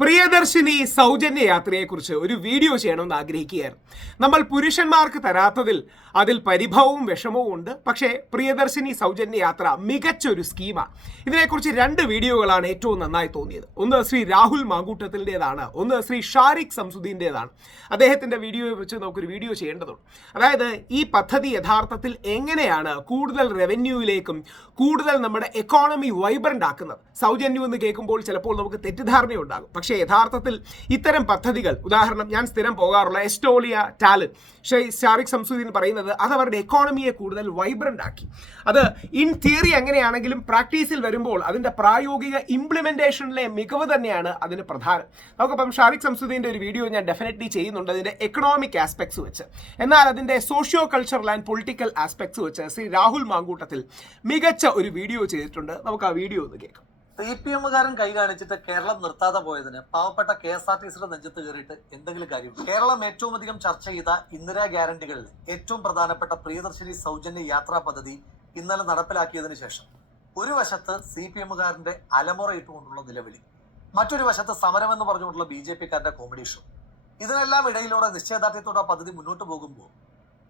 പ്രിയദർശിനി സൗജന്യ യാത്രയെക്കുറിച്ച് ഒരു വീഡിയോ ചെയ്യണമെന്ന് ആഗ്രഹിക്കുകയായിരുന്നു. നമ്മൾ പുരുഷന്മാർക്ക് തരാത്തതിൽ അതിൽ പരിഭവവും വിഷമവും ഉണ്ട്. പക്ഷേ പ്രിയദർശിനി സൗജന്യ യാത്ര മികച്ചൊരു സ്കീമാണ്. ഇതിനെക്കുറിച്ച് രണ്ട് വീഡിയോകളാണ് ഏറ്റവും നന്നായി തോന്നിയത്. ഒന്ന് ശ്രീ രാഹുൽ മാങ്കൂട്ടത്തിൻ്റെതാണ്, ഒന്ന് ശ്രീ ഷാരിഖ് സംസുദ്ദീൻ്റെതാണ്. അദ്ദേഹത്തിൻ്റെ വീഡിയോ വെച്ച് നമുക്കൊരു വീഡിയോ ചെയ്യേണ്ടതുണ്ട്. അതായത് ഈ പദ്ധതി യഥാർത്ഥത്തിൽ എങ്ങനെയാണ് കൂടുതൽ റവന്യൂവിലേക്കും കൂടുതൽ നമ്മുടെ എക്കോണമി വൈബ്രൻ്റ് ആക്കുന്നത്. സൗജന്യം എന്ന് കേൾക്കുമ്പോൾ ചിലപ്പോൾ നമുക്ക് തെറ്റിദ്ധാരണയുണ്ടാകും. പക്ഷേ യഥാർത്ഥത്തിൽ ഇത്തരം പദ്ധതികൾ, ഉദാഹരണം ഞാൻ സ്ഥിരം പോകാറുള്ള എസ്റ്റോളിയ ടാലന്റ്, ഷാരിഖ് സംസുദ്ദീൻ പറയുന്നത് അത് അവരുടെ എക്കോണമിയെ കൂടുതൽ വൈബ്രൻ്റ് ആക്കി. അത് ഇൻ തിയറി എങ്ങനെയാണെങ്കിലും പ്രാക്ടീസിൽ വരുമ്പോൾ അതിൻ്റെ പ്രായോഗിക ഇംപ്ലിമെൻറ്റേഷനിലെ മികവ് തന്നെയാണ് അതിന് പ്രധാനം. നമുക്കിപ്പം ഷാരിഖ് സംസുദ്ദീൻ്റെ ഒരു വീഡിയോ ഞാൻ ഡെഫിനറ്റ്ലി ചെയ്യുന്നുണ്ട് അതിൻ്റെ എക്കണോമിക് ആസ്പെക്ട്സ് വെച്ച്. എന്നാൽ അതിൻ്റെ socio cultural and political aspects വെച്ച് ശ്രീ രാഹുൽ മാങ്കൂട്ടത്തിൽ മികച്ച ഒരു വീഡിയോ ചെയ്തിട്ടുണ്ട്. നമുക്ക് ആ വീഡിയോ ഒന്ന് കേൾക്കാം. CPM-കാരൻ കൈ കാണിച്ചിട്ട് കേരളം നിർത്താതെ പോയതിന് പാവപ്പെട്ട KSRTCയുടെ നെഞ്ചത്ത് കയറിയിട്ട് എന്തെങ്കിലും കാര്യം? കേരളം ഏറ്റവും അധികം ചർച്ച ചെയ്ത ഇന്ദിരാ ഗ്യാരണ്ടികളിൽ ഏറ്റവും പ്രധാനപ്പെട്ട പ്രിയദർശിനി സൗജന്യ യാത്രാ പദ്ധതി ഇന്നലെ നടപ്പിലാക്കിയതിനു ശേഷം ഒരു വശത്ത് CPM-കാരന്റെ അലമുറയിട്ടുകൊണ്ടുള്ള നിലവിളി, മറ്റൊരു വശത്ത് സമരമെന്ന് പറഞ്ഞുകൊണ്ടുള്ള BJP-കാരന്റെ കോമഡി ഷോ. ഇതിനെല്ലാം ഇടയിലൂടെ നിശ്ചയദാർഢ്യത്തോടെ ആ പദ്ധതി മുന്നോട്ട് പോകുമ്പോൾ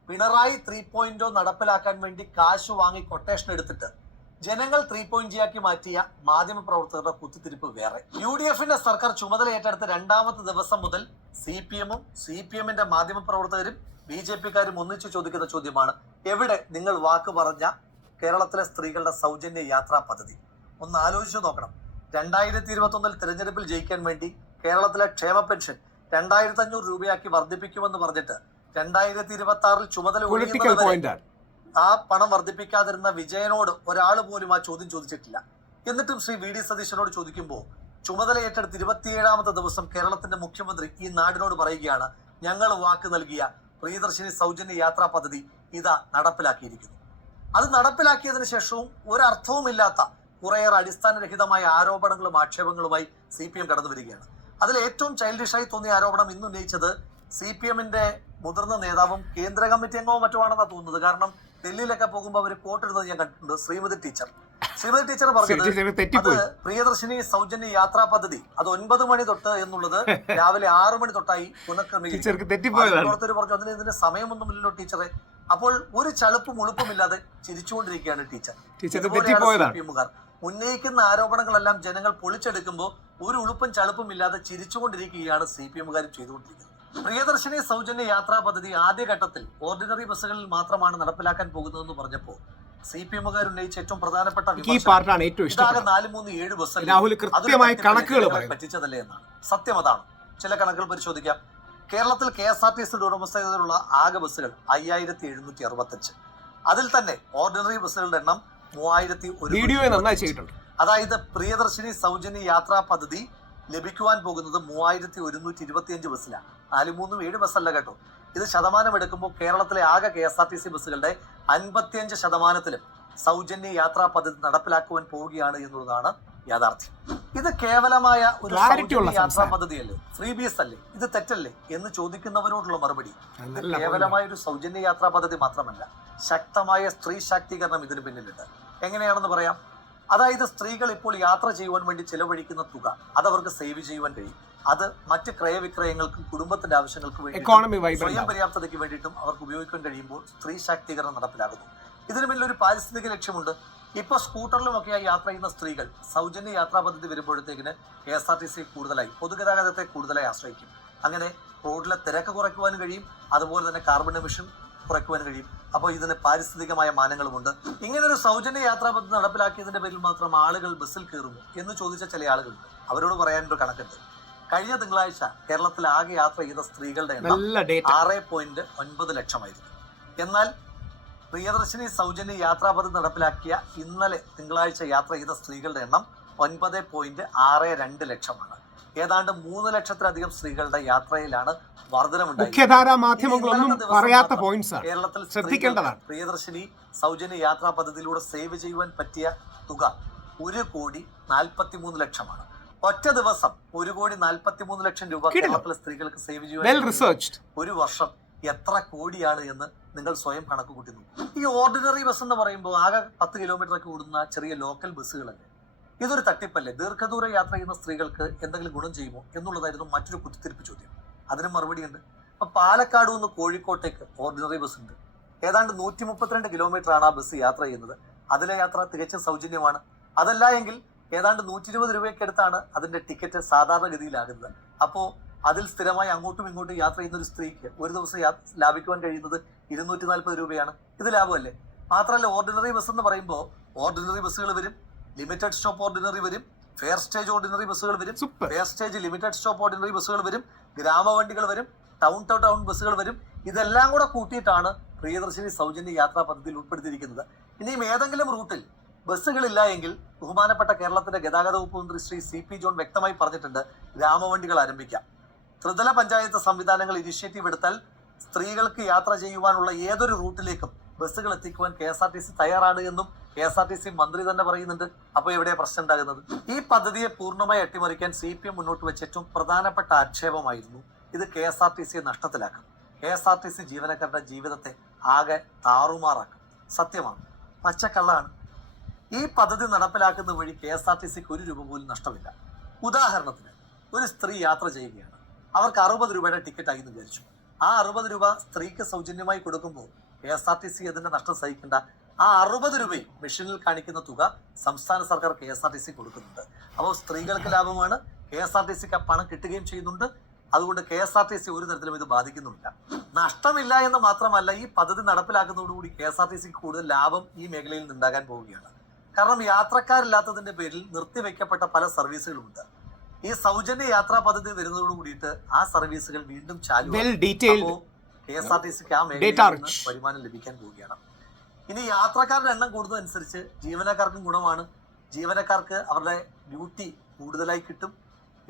പിണറായി 3.0 നടപ്പിലാക്കാൻ വേണ്ടി കാശ് വാങ്ങി കൊട്ടേഷൻ എടുത്തിട്ട് ജനങ്ങൾ 3.0 ആക്കി മാറ്റിയ മാധ്യമപ്രവർത്തകരുടെ കുത്തിത്തിരിപ്പ് വേറെ. UDF-ന്റെ സർക്കാർ ചുമതല ഏറ്റെടുത്ത രണ്ടാമത്തെ ദിവസം മുതൽ CPM-ഉം CPM-ന്റെ മാധ്യമപ്രവർത്തകരും BJP-കാരും ഒന്നിച്ചു ചോദിക്കുന്ന ചോദ്യമാണ്, എവിടെ നിങ്ങൾ വാക്ക് പറഞ്ഞ കേരളത്തിലെ സ്ത്രീകളുടെ സൗജന്യ യാത്രാ പദ്ധതി? ഒന്ന് ആലോചിച്ചു നോക്കണം. 2021 തിരഞ്ഞെടുപ്പിൽ ജയിക്കാൻ വേണ്ടി കേരളത്തിലെ ക്ഷേമ പെൻഷൻ 2500 രൂപയാക്കി വർദ്ധിപ്പിക്കുമെന്ന് പറഞ്ഞിട്ട് 2026 ചുമതല ആ പണം വർദ്ധിപ്പിക്കാതിരുന്ന വിജയനോട് ഒരാൾ പോലും ആ ചോദ്യം ചോദിച്ചിട്ടില്ല. എന്നിട്ടും ശ്രീ VD സതീശനോട് ചോദിക്കുമ്പോൾ ചുമതല ഏറ്റെടുത്ത് 27ാമത്തെ ദിവസം കേരളത്തിന്റെ മുഖ്യമന്ത്രി ഈ നാടിനോട് പറയുകയാണ്, ഞങ്ങൾ വാക്ക് നൽകിയ പ്രിയദർശിനി സൗജന്യ യാത്രാ പദ്ധതി ഇതാ നടപ്പിലാക്കിയിരിക്കുന്നു. അത് നടപ്പിലാക്കിയതിനു ശേഷവും ഒരർത്ഥവുമില്ലാത്ത കുറേയേറെ അടിസ്ഥാനരഹിതമായ ആരോപണങ്ങളും ആക്ഷേപങ്ങളുമായി CPM കടന്നു വരികയാണ്. അതിൽ ഏറ്റവും ചൈൽഡിഷായി തോന്നിയ ആരോപണം ഇന്ന് ഉന്നയിച്ചത് CPM-ന്റെ മുതിർന്ന നേതാവും കേന്ദ്ര കമ്മിറ്റി അംഗവും മറ്റുമാണെന്നാണ് തോന്നുന്നത്. കാരണം ഡൽഹിയിലൊക്കെ പോകുമ്പോൾ അവർ കോട്ടിടുന്നത് ഞാൻ കണ്ടിട്ടുണ്ട്. ശ്രീമതി ടീച്ചർ പറഞ്ഞത് പ്രിയദർശിനി സൗജന്യ യാത്രാ പദ്ധതി അത് 9 മണി തൊട്ട് എന്നുള്ളത് രാവിലെ 6 മണി തൊട്ടായി പുനഃക്രമീകരിച്ചു. പറഞ്ഞു അതിന് ഇതിന് സമയമൊന്നുമില്ലല്ലോ ടീച്ചറെ. അപ്പോൾ ഒരു ചളുപ്പും ഉളുപ്പുമില്ലാതെ ചിരിച്ചുകൊണ്ടിരിക്കുകയാണ് ടീച്ചർ. CPM-കാർ ഉന്നയിക്കുന്ന ആരോപണങ്ങളെല്ലാം ജനങ്ങൾ പൊളിച്ചെടുക്കുമ്പോൾ ഒരു ഉളുപ്പും ചളുപ്പും ഇല്ലാതെ ചിരിച്ചുകൊണ്ടിരിക്കുകയാണ് CPM-കാരും ചെയ്തുകൊണ്ടിരിക്കുന്നത്. പ്രിയദർശിനി സൗജന്യ യാത്രാ പദ്ധതി ആദ്യഘട്ടത്തിൽ ഓർഡിനറി ബസ്സുകളിൽ മാത്രമാണ് നടപ്പിലാക്കാൻ പോകുന്നതെന്ന് പറഞ്ഞപ്പോൾ CPM-കാർ ഉന്നയിച്ച ഏറ്റവും പ്രധാനപ്പെട്ട ഇതാകെ 437 ബസ്സുകൾ പറ്റിച്ചതല്ലേ എന്നാണ്. സത്യം അതാണ്. ചില കണക്കുകൾ പരിശോധിക്കാം. കേരളത്തിൽ KSRTCയുടെ ഉടമസ്ഥതയിലുള്ള ആകെ ബസ്സുകൾ 5765. അതിൽ തന്നെ ഓർഡിനറി ബസ്സുകളുടെ എണ്ണം 3001. അതായത് പ്രിയദർശിനി സൗജന്യ യാത്രാ പദ്ധതി ലഭിക്കുവാൻ പോകുന്നത് 3125 ബസ്സിലാണ്. 437 ബസ്സല്ല കേട്ടോ. ഇത് ശതമാനം എടുക്കുമ്പോൾ കേരളത്തിലെ ആകെ KSRTC ബസ്സുകളുടെ 55% സൗജന്യ യാത്രാ പദ്ധതി നടപ്പിലാക്കുവാൻ പോവുകയാണ് എന്നുള്ളതാണ് യാഥാർത്ഥ്യം. ഇത് കേവലമായ ഒരു യാത്രാ പദ്ധതിയല്ലേ, ഫ്രീ ബീസ് അല്ലേ, ഇത് തെറ്റല്ലേ എന്ന് ചോദിക്കുന്നവരോടുള്ള മറുപടി, ഇത് കേവലമായ ഒരു സൗജന്യ യാത്രാ പദ്ധതി മാത്രമല്ല, ശക്തമായ സ്ത്രീ ശാക്തീകരണം ഇതിന് പിന്നിലുണ്ട്. എങ്ങനെയാണെന്ന് പറയാം. അതായത് സ്ത്രീകൾ ഇപ്പോൾ യാത്ര ചെയ്യുവാൻ വേണ്ടി ചെലവഴിക്കുന്ന തുക അതവർക്ക് സേവ് ചെയ്യുവാൻ കഴിയും. അത് മറ്റ് ക്രയവിക്രയങ്ങൾക്കും കുടുംബത്തിന്റെ ആവശ്യങ്ങൾക്ക് വേണ്ടി സ്വയം പര്യാപ്തതയ്ക്ക് വേണ്ടിയിട്ടും അവർക്ക് ഉപയോഗിക്കാൻ കഴിയുമ്പോൾ സ്ത്രീ ശാക്തീകരണം നടപ്പിലാകുന്നു. ഇതിനു പിന്നിൽ ഒരു പാരിസ്ഥിതിക ലക്ഷ്യമുണ്ട്. ഇപ്പൊ സ്കൂട്ടറിലുമൊക്കെയായി യാത്ര ചെയ്യുന്ന സ്ത്രീകൾ സൗജന്യ യാത്രാ പദ്ധതി വരുമ്പോഴത്തേക്കിന് KSRTC കൂടുതലായി പൊതുഗതാഗതത്തെ കൂടുതലായി ആശ്രയിക്കും. അങ്ങനെ റോഡിലെ തിരക്ക് കുറയ്ക്കുവാനും കഴിയും, അതുപോലെ തന്നെ കാർബൺ എമിഷൻ കുറയ്ക്കുവാൻ കഴിയും. അപ്പോൾ ഇതിന് പാരിസ്ഥിതികമായ മാനങ്ങളുമുണ്ട്. ഇങ്ങനെ ഒരു സൗജന്യ യാത്രാ പദ്ധതി നടപ്പിലാക്കിയതിന്റെ പേരിൽ മാത്രം ആളുകൾ ബസ്സിൽ കയറുമോ എന്ന് ചോദിച്ച ചില ആളുകളുണ്ട്. അവരോട് പറയാനൊരു കണക്കുണ്ട്. കഴിഞ്ഞ തിങ്കളാഴ്ച കേരളത്തിൽ ആകെ യാത്ര ചെയ്ത സ്ത്രീകളുടെ എണ്ണം 6.9 ലക്ഷമായിരുന്നു. എന്നാൽ പ്രിയദർശിനി സൗജന്യ യാത്രാ പദ്ധതി നടപ്പിലാക്കിയ ഇന്നലെ തിങ്കളാഴ്ച യാത്ര ചെയ്ത സ്ത്രീകളുടെ എണ്ണം 9.62 ലക്ഷമാണ്. ഏതാണ്ട് 3 ലക്ഷത്തിലധികം സ്ത്രീകളുടെ യാത്രയിലാണ് കേരളത്തിൽ പ്രിയദർശിനി സൗജന്യ യാത്രാ പദ്ധതിയിലൂടെ സേവ് ചെയ്യുവാൻ പറ്റിയ തുക 1,43 ലക്ഷമാണ്. ഒറ്റ ദിവസം 1,43 ലക്ഷം രൂപ കേരളത്തിലെ സ്ത്രീകൾക്ക് സേവ് ചെയ്യുവാൻ ഒരു വർഷം എത്ര കോടിയാണ് എന്ന് നിങ്ങൾ സ്വയം കണക്ക് കൂട്ടി നോക്കും. ഈ ഓർഡിനറി ബസ് എന്ന് പറയുമ്പോൾ ആകെ 10 കിലോമീറ്റർ ഒക്കെ ഓടുന്ന ചെറിയ ലോക്കൽ ബസ്സുകളല്ലേ. ഇതൊരു തട്ടിപ്പല്ലേ? ദീർഘദൂര യാത്ര ചെയ്യുന്ന സ്ത്രീകൾക്ക് എന്തെങ്കിലും ഗുണം ചെയ്യുമോ എന്നുള്ളതായിരുന്നു മറ്റൊരു കുത്തിത്തിരിപ്പ് ചോദ്യം. അതിന് മറുപടിയുണ്ട്. അപ്പൊ പാലക്കാട് നിന്ന് കോഴിക്കോട്ടേക്ക് ഓർഡിനറി ബസ് ഉണ്ട്. ഏതാണ്ട് 132 കിലോമീറ്റർ ആണ് ആ ബസ് യാത്ര ചെയ്യുന്നത്. അതിലെ യാത്ര തികച്ചും സൗജന്യമാണ്. അതല്ല എങ്കിൽ ഏതാണ്ട് 120 രൂപയ്ക്ക് അടുത്താണ് അതിന്റെ ടിക്കറ്റ് സാധാരണഗതിയിലാകുന്നത്. അപ്പോ അതിൽ സ്ഥിരമായി അങ്ങോട്ടും ഇങ്ങോട്ടും യാത്ര ചെയ്യുന്ന ഒരു സ്ത്രീക്ക് ഒരു ദിവസം ലാഭിക്കുവാൻ കഴിയുന്നത് 240 രൂപയാണ്. ഇത് ലാഭമല്ലേ? മാത്രമല്ല, ഓർഡിനറി ബസ് എന്ന് പറയുമ്പോൾ ഓർഡിനറി ബസ്സുകൾ വരും, ലിമിറ്റഡ് സ്റ്റോപ്പ് ഓർഡിനറി വരും, ഫെയർ സ്റ്റേജ് ഓർഡിനറി ബസ്സുകൾ വരും, fair stage limited stop ordinary ബസ്സുകൾ വരും, ഗ്രാമവണ്ടികൾ വരും, ടൗൺ ടു ടൗൺ ബസ്സുകൾ വരും. ഇതെല്ലാം കൂടെ കൂട്ടിയിട്ടാണ് പ്രിയദർശിനി സൗജന്യ യാത്രാ പദ്ധതിയിൽ ഉൾപ്പെടുത്തിയിരിക്കുന്നത്. ഇനിയും ഏതെങ്കിലും റൂട്ടിൽ ബസ്സുകളില്ല എങ്കിൽ ബഹുമാനപ്പെട്ട കേരളത്തിന്റെ ഗതാഗത വകുപ്പ് മന്ത്രി ശ്രീ CP ജോൺ വ്യക്തമായി പറഞ്ഞിട്ടുണ്ട്, ഗ്രാമവണ്ടികൾ ആരംഭിക്കാം. ത്രിതല പഞ്ചായത്ത് സംവിധാനങ്ങൾ ഇനിഷ്യേറ്റീവ് എടുത്താൽ സ്ത്രീകൾക്ക് യാത്ര ചെയ്യുവാനുള്ള ഏതൊരു റൂട്ടിലേക്കും ബസ്സുകൾ എത്തിക്കുവാൻ KSRTC തയ്യാറാണ് എന്നും KSRTC മന്ത്രി തന്നെ പറയുന്നുണ്ട്. അപ്പോൾ എവിടെയാണ് പ്രശ്നം ഉണ്ടാകുന്നത്? ഈ പദ്ധതിയെ പൂർണ്ണമായി അട്ടിമറിക്കാൻ CPM മുന്നോട്ട് വെച്ച ഏറ്റവും പ്രധാനപ്പെട്ട ആക്ഷേപമായിരുന്നു ഇത് KSRTCയെ നഷ്ടത്തിലാക്കും, KSRTC ജീവനക്കാരുടെ ജീവിതത്തെ ആകെ താറുമാറാക്കും. സത്യമാണ്, പച്ചക്കള്ളാണ്. ഈ പദ്ധതി നടപ്പിലാക്കുന്ന വഴി KSRTCക്ക് 1 രൂപ പോലും നഷ്ടമില്ല. ഉദാഹരണത്തിന്, ഒരു സ്ത്രീ യാത്ര ചെയ്യുകയാണ്, അവർക്ക് 60 രൂപയുടെ ടിക്കറ്റ് ആയി എന്ന് വിചാരിച്ചു. ആ 60 രൂപ സ്ത്രീക്ക് സൗജന്യമായി കൊടുക്കുമ്പോൾ KSRTC അതിന്റെ നഷ്ടം സഹിക്കേണ്ട. ആ 60 രൂപയും മെഷീനിൽ കാണിക്കുന്ന തുക സംസ്ഥാന സർക്കാർ KSRTC കൊടുക്കുന്നുണ്ട്. അപ്പോൾ സ്ത്രീകൾക്ക് ലാഭമാണ്, KSRTCക്ക് ആ പണം കിട്ടുകയും ചെയ്യുന്നുണ്ട്. അതുകൊണ്ട് KSRTC ഒരു തരത്തിലും ഇത് ബാധിക്കുന്നില്ല. നഷ്ടമില്ല എന്ന് മാത്രമല്ല, ഈ പദ്ധതി നടപ്പിലാക്കുന്നതോടുകൂടി KSRTCക്ക് കൂടുതൽ ലാഭം ഈ മേഖലയിൽ നിന്നുണ്ടാകാൻ പോവുകയാണ്. കാരണം യാത്രക്കാരില്ലാത്തതിന്റെ പേരിൽ നിർത്തിവെക്കപ്പെട്ട പല സർവീസുകളുമുണ്ട്. ഈ സൗജന്യ യാത്രാ പദ്ധതി വരുന്നതോട് കൂടിയിട്ട് ആ സർവീസുകൾ വീണ്ടും ചാലു. KSRTCക്ക് ആ മേഖലയിൽ നിന്ന് വരുമാനം ലഭിക്കാൻ പോവുകയാണ്. ഇനി യാത്രക്കാരുടെ എണ്ണം കൂടുന്നതനുസരിച്ച് ജീവനക്കാർക്കും ഗുണമാണ്. ജീവനക്കാർക്ക് അവരുടെ ഡ്യൂട്ടി കൂടുതലായി കിട്ടും.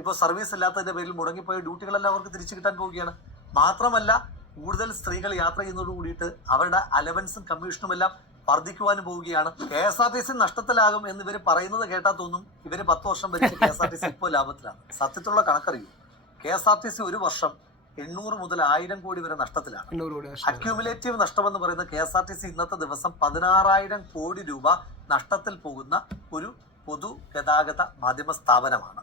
ഇപ്പോൾ സർവീസ് ഇല്ലാത്തതിന്റെ പേരിൽ മുടങ്ങിപ്പോയ ഡ്യൂട്ടികളെല്ലാം അവർക്ക് തിരിച്ചു കിട്ടാൻ പോവുകയാണ്. മാത്രമല്ല, കൂടുതൽ സ്ത്രീകൾ യാത്ര ചെയ്യുന്നതോട് കൂടിയിട്ട് അവരുടെ അലവൻസും കമ്മീഷനും എല്ലാം വർദ്ധിക്കുവാനും പോവുകയാണ്. KSRTC നഷ്ടത്തിലാകും എന്ന് ഇവർ പറയുന്നത് കേട്ടാൽ തോന്നും ഇവര് 10 വർഷം ഭരിച്ച KSRTC ഇപ്പോൾ ലാഭത്തിലാണ്. സത്യത്തിലുള്ള കണക്കറിയൂ, KSRTC ഒരു വർഷം 800 മുതൽ 1000 കോടി വരെ നഷ്ടത്തിലാണ്. അക്യൂമുലേറ്റീവ് നഷ്ടമെന്ന് പറയുന്നത് KSRTC ഇന്നത്തെ ദിവസം 16,000 കോടി രൂപ നഷ്ടത്തിൽ പോകുന്ന ഒരു പൊതുഗതാഗത മാധ്യമ സ്ഥാപനമാണ്.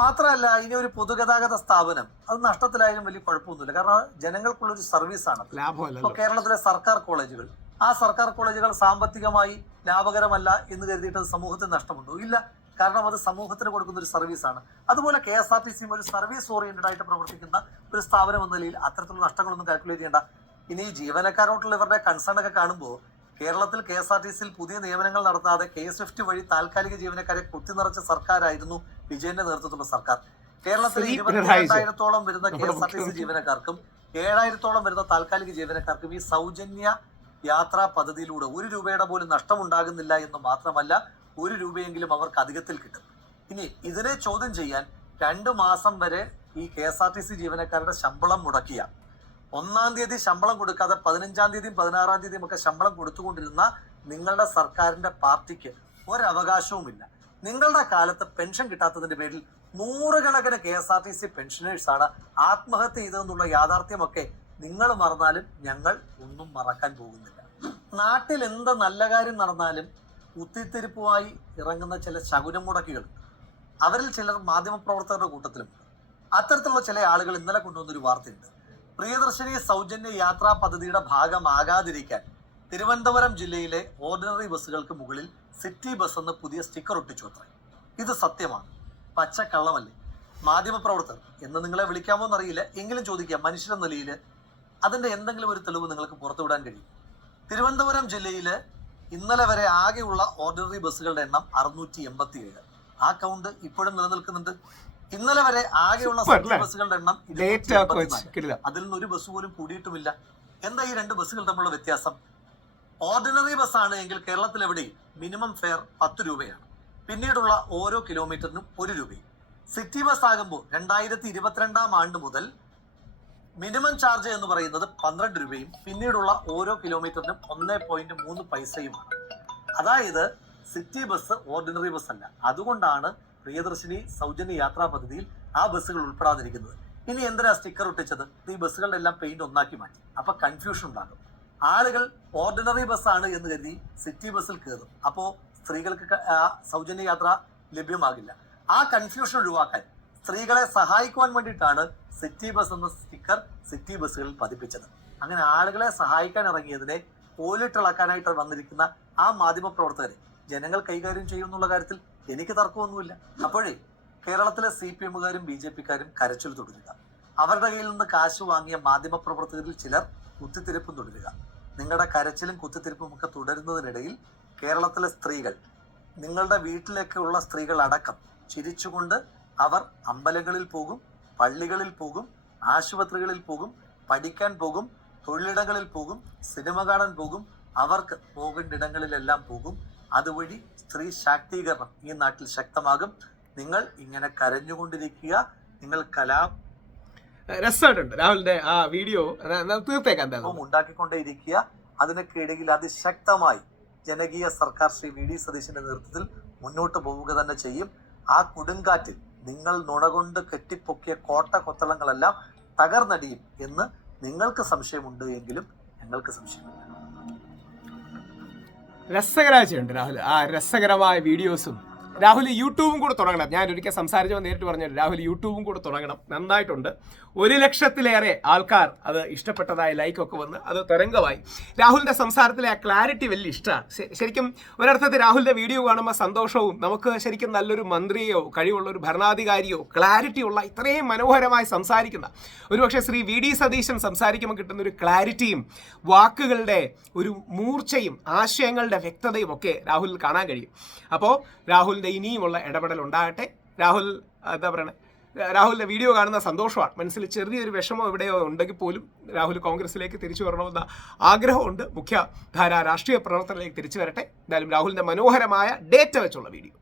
മാത്രമല്ല, ഇനി ഒരു പൊതുഗതാഗത സ്ഥാപനം അത് നഷ്ടത്തിലായാലും വലിയ കുഴപ്പമൊന്നുമില്ല. കാരണം ജനങ്ങൾക്കുള്ളൊരു സർവീസാണ്. ഇപ്പോൾ കേരളത്തിലെ സർക്കാർ കോളേജുകൾ, ആ സർക്കാർ കോളേജുകൾ സാമ്പത്തികമായി ലാഭകരമല്ല എന്ന് കരുതിയിട്ട് അത് സമൂഹത്തിന് നഷ്ടമുണ്ടോ? ഇല്ല. കാരണം അത് സമൂഹത്തിന് കൊടുക്കുന്ന ഒരു സർവീസാണ്. അതുപോലെ KSRTC ഒരു സർവീസ് ഓറിയന്റഡ് ആയിട്ട് പ്രവർത്തിക്കുന്ന ഒരു സ്ഥാപനം എന്ന നിലയിൽ അത്തരത്തിലുള്ള നഷ്ടങ്ങളൊന്നും കാൽക്കുലേറ്റ് ചെയ്യേണ്ട. ഇനി ജീവനക്കാരോട്ടുള്ള ഇവരുടെ കൺസേൺ ഒക്കെ കാണുമ്പോൾ കേരളത്തിൽ KSRTCയിൽ പുതിയ നിയമനങ്ങൾ നടത്താതെ K-Swift വഴി താൽക്കാലിക ജീവനക്കാരെ കുത്തിനിറച്ച സർക്കാരായിരുന്നു വിജയന്റെ നേതൃത്വത്തിലുള്ള സർക്കാർ. കേരളത്തിൽ 22,000-ഓളം വരുന്ന KSRTC ജീവനക്കാർക്കും 7,000-ഓളം വരുന്ന താൽക്കാലിക ജീവനക്കാർക്കും ഈ സൗജന്യ യാത്രാ പദ്ധതിയിലൂടെ 1 രൂപയുടെ പോലും നഷ്ടമുണ്ടാകുന്നില്ല എന്ന് മാത്രമല്ല, 1 രൂപയെങ്കിലും അവർക്ക് അധികത്തിൽ കിട്ടും. ഇനി ഇതിനെ ചോദ്യം ചെയ്യാൻ 2 മാസം വരെ ഈ KSRTC ജീവനക്കാരുടെ ശമ്പളം മുടക്കിയ, 1-ാം തീയതി ശമ്പളം കൊടുക്കാതെ 15-ാം തീയതിയും 16-ാം തീയതിയും ഒക്കെ ശമ്പളം കൊടുത്തുകൊണ്ടിരുന്ന നിങ്ങളുടെ സർക്കാരിന്റെ പാർട്ടിക്ക് ഒരവകാശവുമില്ല. നിങ്ങളുടെ കാലത്ത് പെൻഷൻ കിട്ടാത്തതിന്റെ പേരിൽ 100 കണക്കിന് KSRTC പെൻഷനേഴ്സാണ് ആത്മഹത്യ ചെയ്തതെന്നുള്ള യാഥാർത്ഥ്യമൊക്കെ നിങ്ങൾ മറന്നാലും ഞങ്ങൾ ഒന്നും മറക്കാൻ പോകുന്നില്ല. നാട്ടിൽ എന്ത് നല്ല കാര്യം നടന്നാലും കുത്തിത്തിരിപ്പുമായി ഇറങ്ങുന്ന ചില ശകുനം മുടക്കികളുണ്ട്. അവരിൽ ചിലർ മാധ്യമപ്രവർത്തകരുടെ കൂട്ടത്തിലുമുണ്ട്. അത്തരത്തിലുള്ള ചില ആളുകൾ ഇന്നലെ കൊണ്ടുവന്നൊരു വാർത്തയുണ്ട്. പ്രിയദർശിനി സൗജന്യ യാത്രാ പദ്ധതിയുടെ ഭാഗമാകാതിരിക്കാൻ തിരുവനന്തപുരം ജില്ലയിലെ ഓർഡിനറി ബസ്സുകൾക്ക് മുകളിൽ സിറ്റി ബസ് എന്ന് പുതിയ സ്റ്റിക്കർ ഒട്ടിച്ചു അത്രേ. ഇത് സത്യമാണ്, പച്ചക്കള്ളമല്ലേ? മാധ്യമപ്രവർത്തകർ എന്ന് നിങ്ങളെ വിളിക്കാമോ എന്നറിയില്ല, എങ്കിലും ചോദിക്കാം, മനുഷ്യരെന്ന നിലയിൽ അതിന്റെ എന്തെങ്കിലും ഒരു തെളിവ് നിങ്ങൾക്ക് പുറത്തുവിടാൻ കഴിയും? തിരുവനന്തപുരം ജില്ലയിൽ ഇന്നലെ വരെ ആകെയുള്ള ഓർഡിനറി ബസ്സുകളുടെ എണ്ണം 687. ആ കൗണ്ട് ഇപ്പോഴും നിലനിൽക്കുന്നുണ്ട്. ഇന്നലെ വരെ ആകെയുള്ള ബസ്സുകളുടെ എണ്ണം 284. അതിൽ നിന്ന് ഒരു ബസ് പോലും കൂടിയിട്ടുമില്ല. എന്താ ഈ 2 ബസ്സുകൾ തമ്മിലുള്ള വ്യത്യാസം? ഓർഡിനറി ബസ്സാണ് എങ്കിൽ കേരളത്തിൽ എവിടെയും മിനിമം ഫെയർ 10 രൂപയാണ്. പിന്നീടുള്ള ഓരോ കിലോമീറ്ററിനും 1 രൂപയും. സിറ്റി ബസ് ആകുമ്പോൾ 2022 ആണ്ട് മുതൽ മിനിമം ചാർജ് എന്ന് പറയുന്നത് 12 രൂപയും പിന്നീടുള്ള ഓരോ കിലോമീറ്ററിനും 1.3 പൈസയുമാണ്. അതായത് സിറ്റി ബസ് ഓർഡിനറി ബസ് അല്ല. അതുകൊണ്ടാണ് പ്രിയദർശിനി സൗജന്യ യാത്രാ പദ്ധതിയിൽ ആ ബസ്സുകൾ ഉൾപ്പെടാതിരിക്കുന്നത്. ഇനി എന്തിനാ സ്റ്റിക്കർ ഒട്ടിച്ചത്? ഈ ബസ്സുകളുടെ എല്ലാം പെയിന്റ് ഒന്നാക്കി മാറ്റി. അപ്പൊ കൺഫ്യൂഷൻ ഉണ്ടാകും. ആളുകൾ ഓർഡിനറി ബസ്സാണ് എന്ന് കരുതി സിറ്റി ബസ്സിൽ കയറും. അപ്പോൾ സ്ത്രീകൾക്ക് സൗജന്യ യാത്ര ലഭ്യമാകില്ല. ആ കൺഫ്യൂഷൻ ഒഴിവാക്കാൻ സ്ത്രീകളെ സഹായിക്കുവാൻ വേണ്ടിയിട്ടാണ് സിറ്റി ബസ് എന്ന സ്റ്റിക്കർ സിറ്റി ബസ്സുകളിൽ പതിപ്പിച്ചത്. അങ്ങനെ ആളുകളെ സഹായിക്കാൻ ഇറങ്ങിയതിനെ പോലിട്ടിളക്കാനായിട്ട് വന്നിരിക്കുന്ന ആ മാധ്യമ പ്രവർത്തകരെ ജനങ്ങൾ കൈകാര്യം ചെയ്യുന്നുള്ള കാര്യത്തിൽ എനിക്ക് തർക്കമൊന്നുമില്ല. അപ്പോഴേ കേരളത്തിലെ CPM-കാരും BJP-കാരും കരച്ചിൽ തുടരുക, അവരുടെ കയ്യിൽ നിന്ന് കാശ് വാങ്ങിയ മാധ്യമ പ്രവർത്തകരിൽ ചിലർ കുത്തിത്തിരിപ്പും തുടരുക. നിങ്ങളുടെ കരച്ചിലും കുത്തിത്തിരിപ്പും ഒക്കെ തുടരുന്നതിനിടയിൽ കേരളത്തിലെ സ്ത്രീകൾ, നിങ്ങളുടെ വീട്ടിലേക്കുള്ള സ്ത്രീകൾ അടക്കം ചിരിച്ചുകൊണ്ട് അവർ അമ്പലങ്ങളിൽ പോകും, പള്ളികളിൽ പോകും, ആശുപത്രികളിൽ പോകും, പഠിക്കാൻ പോകും, തൊഴിലിടങ്ങളിൽ പോകും, സിനിമ കാണാൻ പോകും, അവർക്ക് പോകേണ്ട ഇടങ്ങളിലെല്ലാം പോകും. അതുവഴി സ്ത്രീ ശാക്തീകരണം ഈ നാട്ടിൽ ശക്തമാകും. നിങ്ങൾ ഇങ്ങനെ കരഞ്ഞുകൊണ്ടിരിക്കുക, നിങ്ങൾ രസമുണ്ട് രാഹുലിന്റെ ആ വീഡിയോ, തീർത്തേക്കാം ഉണ്ടാക്കിക്കൊണ്ടേയിരിക്കുക. അതിനൊക്കെ ഇടയിൽ അതിശക്തമായി ജനകീയ സർക്കാർ ശ്രീ VD സതീശന്റെ നേതൃത്വത്തിൽ മുന്നോട്ട് പോവുക തന്നെ ചെയ്യും. ആ കൊടുങ്കാറ്റിൽ നിങ്ങൾ നുണകൊണ്ട് കെട്ടിപ്പൊക്കിയ കോട്ട കൊത്തളങ്ങളെല്ലാം തകർന്നടിയും എന്ന് നിങ്ങൾക്ക് സംശയമുണ്ട് എങ്കിലും ഞങ്ങൾക്ക് സംശയമില്ല. രസകരമായിട്ടുണ്ട് രാഹുൽ ആ രസകരമായ വീഡിയോസും. രാഹുൽ യൂട്യൂബും കൂടെ തുടങ്ങണം. ഞാൻ ഒരിക്കൽ സംസാരിച്ചപ്പോൾ നേരിട്ട് പറഞ്ഞു, രാഹുൽ യൂട്യൂബും കൂടെ തുടങ്ങണം. നന്നായിട്ടുണ്ട്. 1 ലക്ഷത്തിലേറെ ആൾക്കാർ അത് ഇഷ്ടപ്പെട്ടതായി ലൈക്കൊക്കെ വന്ന് അത് തരംഗമായി. രാഹുലിന്റെ സംസാരത്തിലെ ആ ക്ലാരിറ്റി വലിയ ഇഷ്ടമാണ്. ശരിക്കും ഒരർത്ഥത്തിൽ രാഹുലിന്റെ വീഡിയോ കാണുമ്പോൾ സന്തോഷവും, നമുക്ക് ശരിക്കും നല്ലൊരു മന്ത്രിയോ കഴിവുള്ള ഒരു ഭരണാധികാരിയോ ക്ലാരിറ്റിയുള്ള ഇത്രയും മനോഹരമായി സംസാരിക്കുന്ന ഒരുപക്ഷെ ശ്രീ VD സതീശൻ സംസാരിക്കുമ്പോൾ കിട്ടുന്ന ഒരു ക്ലാരിറ്റിയും വാക്കുകളുടെ ഒരു മൂർച്ചയും ആശയങ്ങളുടെ വ്യക്തതയും ഒക്കെ രാഹുലിൽ കാണാൻ കഴിയും. അപ്പോൾ രാഹുലിന്റെ ഇനിയുമുള്ള ഇടപെടൽ ഉണ്ടാകട്ടെ. രാഹുൽ എന്താ പറയണേ, രാഹുലിന്റെ വീഡിയോ കാണുന്ന സന്തോഷമാണ്. മനസ്സിൽ ചെറിയൊരു വിഷമം എവിടെയോ ഉണ്ടെങ്കിൽ പോലും രാഹുൽ കോൺഗ്രസിലേക്ക് തിരിച്ചു വരണമെന്ന ആഗ്രഹമുണ്ട്. മുഖ്യധാര രാഷ്ട്രീയ പ്രവർത്തനത്തിലേക്ക് തിരിച്ചു വരട്ടെ. എന്തായാലും രാഹുലിന്റെ മനോഹരമായ ഡേറ്റ വെച്ചുള്ള വീഡിയോ